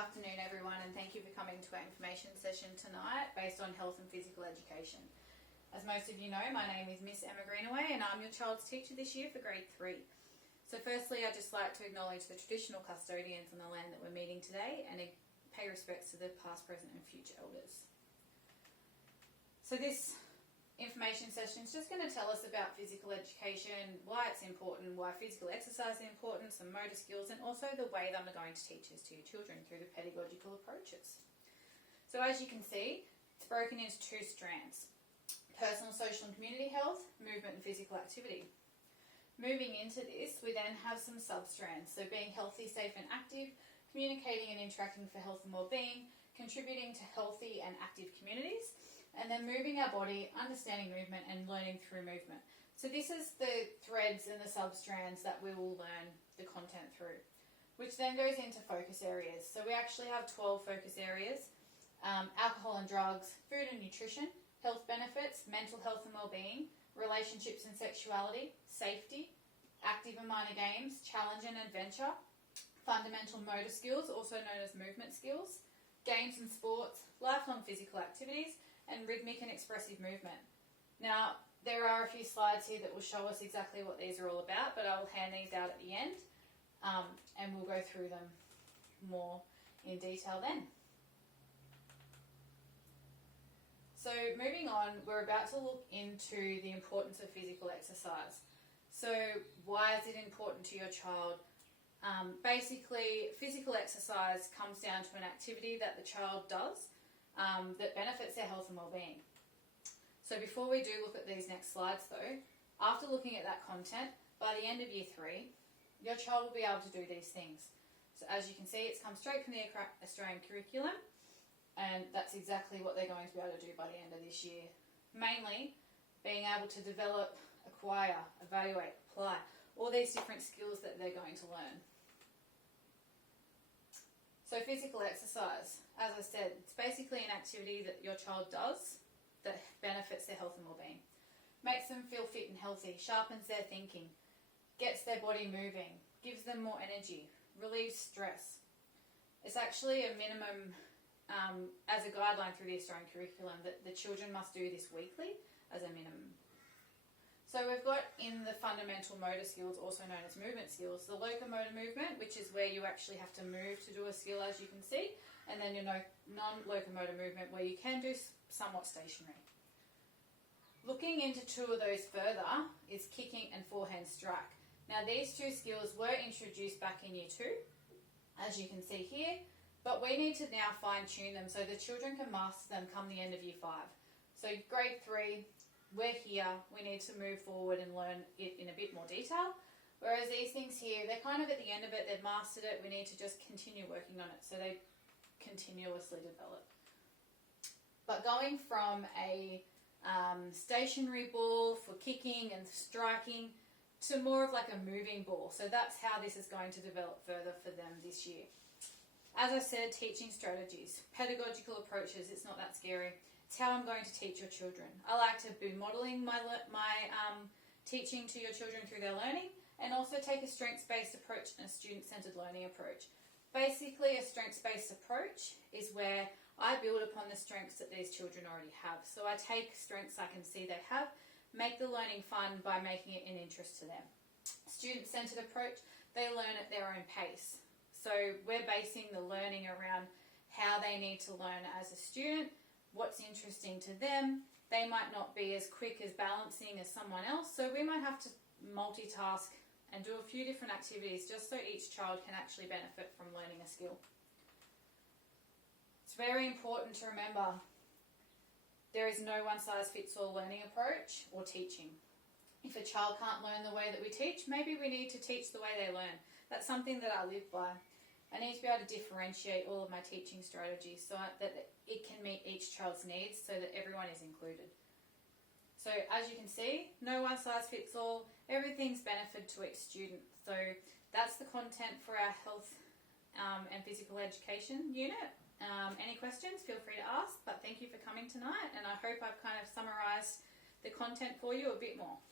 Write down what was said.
afternoon everyone, and thank you for coming to our information session tonight based on health and physical education. As most of you know, my name is Miss Emma Greenaway and I'm your child's teacher this year for grade 3. So firstly, I'd just like to acknowledge the traditional custodians on the land that we're meeting today and pay respects to the past, present and future elders. So this information session is just going to tell us about physical education, why it's important, why physical exercise is important, some motor skills, and also the way that I'm going to teach this to your children through the pedagogical approaches. So as you can see, it's broken into two strands: personal, social and community health, movement and physical activity. Moving into this, we then have some sub-strands, so being healthy, safe and active, communicating and interacting for health and well-being, contributing to healthy and active communities, and then moving our body, understanding movement and learning through movement. So this is the threads and the sub-strands that we will learn the content through, which then goes into focus areas. So we actually have 12 focus areas: alcohol and drugs, food and nutrition, health benefits, mental health and well-being, relationships and sexuality, safety, active and minor games, challenge and adventure, fundamental motor skills, also known as movement skills, games and sports, lifelong physical activities, and rhythmic and expressive movement. Now, there are a few slides here that will show us exactly what these are all about, but I will hand these out at the end and we'll go through them more in detail then. So moving on, we're about to look into the importance of physical exercise. So why is it important to your child? Basically, physical exercise comes down to an activity that the child does that benefits their health and well-being. So before we do look at these next slides though, after looking at that content, by the end of year 3, your child will be able to do these things. So as you can see, it's come straight from the Australian curriculum, and that's exactly what they're going to be able to do by the end of this year. Mainly, being able to develop, acquire, evaluate, apply, all these different skills that they're going to learn. So physical exercise, as I said, it's basically an activity that your child does that benefits their health and well-being. Makes them feel fit and healthy, sharpens their thinking, gets their body moving, gives them more energy, relieves stress. It's actually a minimum, as a guideline through the Australian curriculum, that the children must do this weekly as a minimum. So we've got in the fundamental motor skills, also known as movement skills, the locomotor movement, which is where you actually have to move to do a skill, as you can see, and then your non-locomotor movement, where you can do somewhat stationary. Looking into two of those further is kicking and forehand strike. Now these two skills were introduced back in year 2, as you can see here, but we need to now fine-tune them so the children can master them come the end of year 5. So grade 3, we're here, we need to move forward and learn it in a bit more detail. Whereas these things here, they're kind of at the end of it, they've mastered it, we need to just continue working on it so they continuously develop. But going from a stationary ball for kicking and striking to more of like a moving ball. So that's how this is going to develop further for them this year. As I said, teaching strategies, pedagogical approaches, it's not that scary. It's how I'm going to teach your children. I like to be modelling my teaching to your children through their learning, and also take a strengths-based approach and a student-centred learning approach. Basically, a strengths-based approach is where I build upon the strengths that these children already have. So I take strengths I can see they have, make the learning fun by making it an interest to them. Student-centred approach, they learn at their own pace. So we're basing the learning around how they need to learn as a student, what's interesting to them. They might not be as quick as balancing as someone else, so we might have to multitask and do a few different activities just so each child can actually benefit from learning a skill. It's very important to remember there is no one-size-fits-all learning approach or teaching. If a child can't learn the way that we teach, maybe we need to teach the way they learn. That's something that I live by. I need to be able to differentiate all of my teaching strategies so that it can meet each child's needs so that everyone is included. So as you can see, no one size fits all, everything's benefit to each student. So that's the content for our health and physical education unit. Any questions, feel free to ask, but thank you for coming tonight, and I hope I've kind of summarised the content for you a bit more.